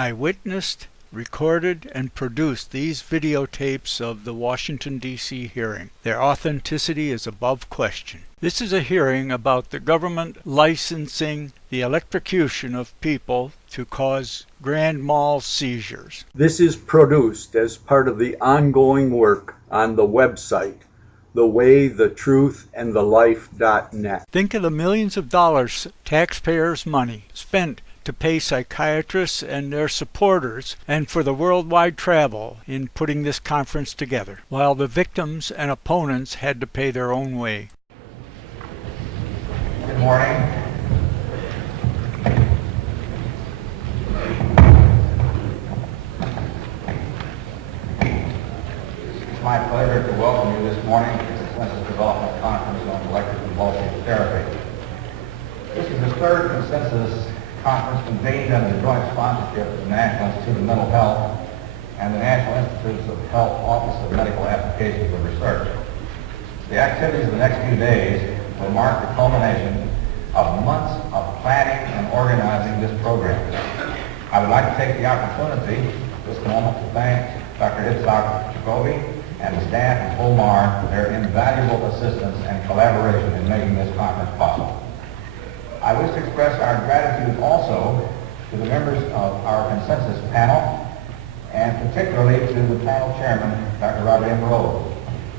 I witnessed, recorded, and produced these videotapes of the Washington, D.C. hearing. Their authenticity is above question. This is a hearing about the government licensing the electrocution of people to cause grand mal seizures. This is produced as part of the ongoing work on the website, thewaythetruthandthelife.net. Think of the millions of dollars, taxpayers' money, spent to pay psychiatrists and their supporters and for the worldwide travel in putting this conference together, while the victims and opponents had to pay their own way. Good morning. It's my pleasure to welcome you this morning to the Consensus Development Conference on Electroconvulsive Therapy. This is the third Consensus Conference convened under the joint sponsorship of the National Institute of Mental Health and the National Institutes of Health Office of Medical Applications and Research. The activities of the next few days will mark the culmination of months of planning and organizing this program. I would like to take the opportunity this moment to thank Dr. Jacoby and the staff of Flecher for their invaluable assistance and collaboration in making this conference possible. I wish to express our gratitude also to the members of our consensus panel, and particularly to the panel chairman, Dr. Robert M. Rose,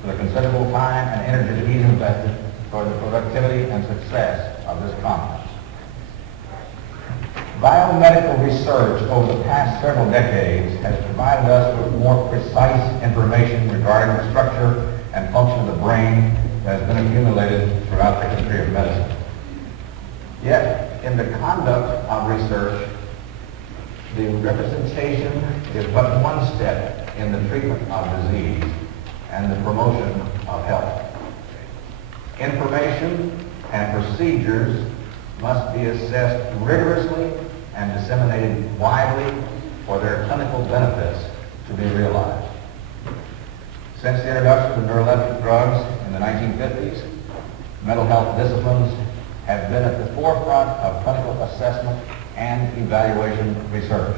for the considerable time and energy that he's invested for the productivity and success of this conference. Biomedical research over the past several decades has provided us with more precise information regarding the structure and function of the brain that has been accumulated throughout the history of medicine. Yet, in the conduct of research, the representation is but one step in the treatment of disease and the promotion of health. Information and procedures must be assessed rigorously and disseminated widely for their clinical benefits to be realized. Since the introduction of neuroleptic drugs in the 1950s, mental health disciplines have been at the forefront of clinical assessment and evaluation research.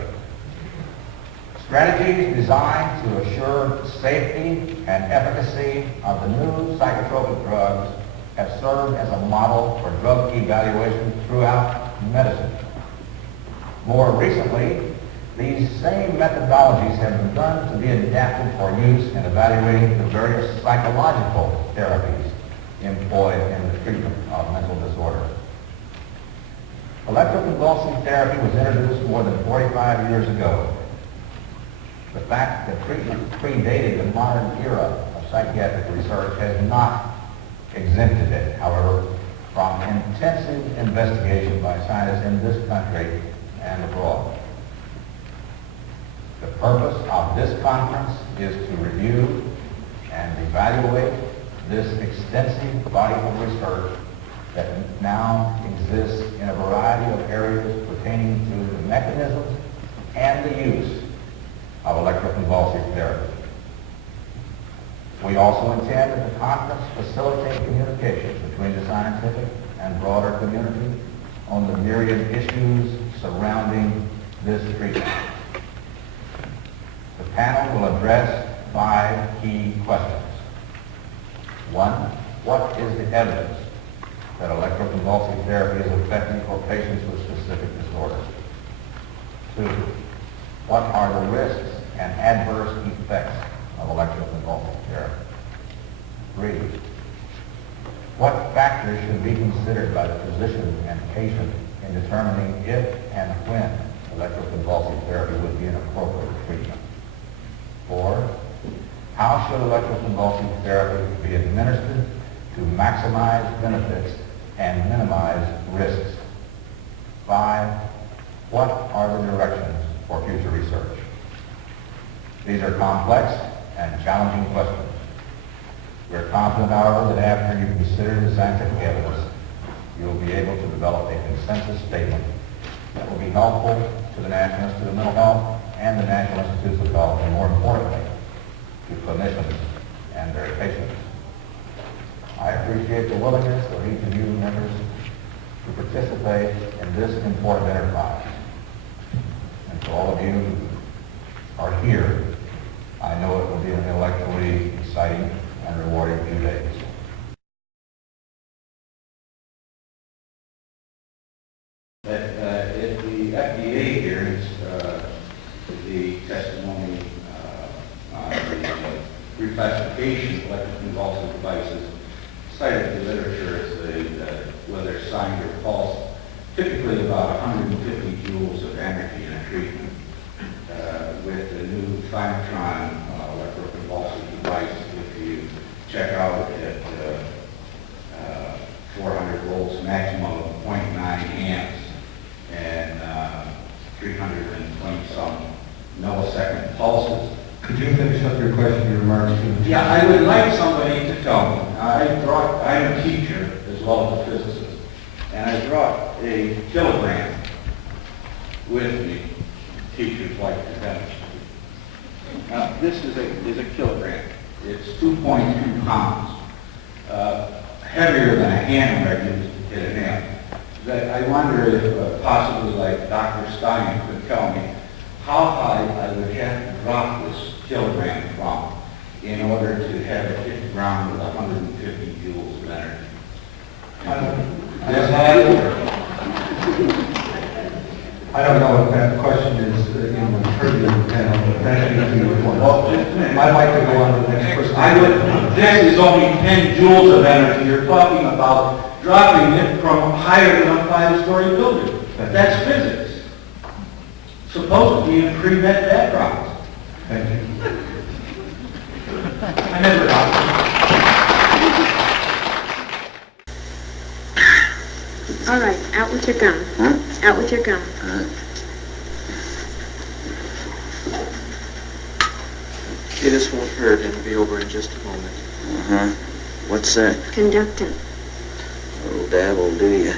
Strategies designed to assure safety and efficacy of the new psychotropic drugs have served as a model for drug evaluation throughout medicine. More recently, these same methodologies have begun to be adapted for use in evaluating the various psychological therapies employed in the treatment of mental disorders. Electroconvulsive therapy was introduced more than 45 years ago. The fact that treatment predated the modern era of psychiatric research has not exempted it, however, from intensive investigation by scientists in this country and abroad. The purpose of this conference is to review and evaluate this extensive body of research that now exists in a variety of areas pertaining to the mechanisms and the use of electroconvulsive therapy. We also intend that the conference facilitate communication between the scientific and broader community on the myriad issues surrounding this treatment. The panel will address 5 key questions. 1, what is the evidence that electroconvulsive therapy is effective for patients with specific disorders? 2, what are the risks and adverse effects of electroconvulsive therapy? 3, what factors should be considered by the physician and patient in determining if and when electroconvulsive therapy would be an appropriate treatment? 4, how should electroconvulsive therapy be administered to maximize benefits and minimize risks? 5, what are the directions for future research? These are complex and challenging questions. We are confident, however, that after you consider the scientific evidence, you will be able to develop a consensus statement that will be helpful to the National Institute of Mental Health and the National Institutes of Health, and more importantly, to clinicians and their patients. I appreciate the willingness of each of you members to participate in this important enterprise. And To all of you who are here, I know it will be an intellectually exciting and rewarding few days. At the FDA hearings, the testimony on the reclassification of electroconvulsive devices cited the literature as whether signed or false, typically about 150 joules of energy in a treatment. With the new Thymatron electroconvulsive device, if you check out at 400 volts maximum of 0.9 amps and 320 some millisecond pulses. Could you finish up your question, your remarks? Yeah, I would like somebody to tell me. I'm a teacher as well as a physicist, and I brought a kilogram with me. Teachers like to demonstrate. Now, this is a kilogram. It's 2.2 pounds. Heavier than a hammer used to hit a nail. I wonder if possibly like Dr. Stein could tell me how high I would have to drop this kilogram from in order to have it hit the ground with 150 joules of energy. I don't know if that question is in the purview of the panel, but that should be the point. Well, just a minute. I'd like to go on to the next question. This is only 10 joules of energy. You're talking about dropping it from higher than a 5-story building. That's physics. Supposedly in pre-med backgrounds. Thank you. I never got All right, out with your gun. Huh? Out with your gun. Okay, this won't hurt. It'll be over in just a moment. Uh-huh. What's that? Conductant. Oh, dab will do you.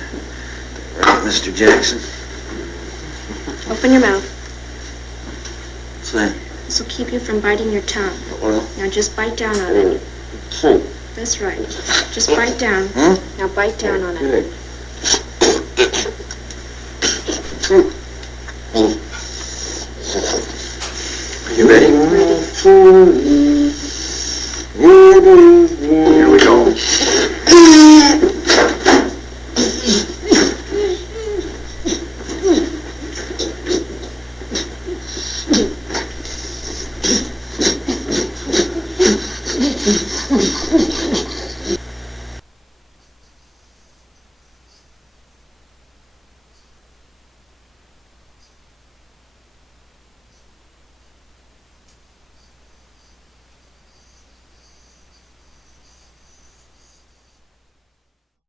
Right, Mr. Jackson? Open your mouth. What's that? This will keep you from biting your tongue. Well? Now just bite down on it. Oh. That's right. Just bite down. Huh? Now bite down on it. Good.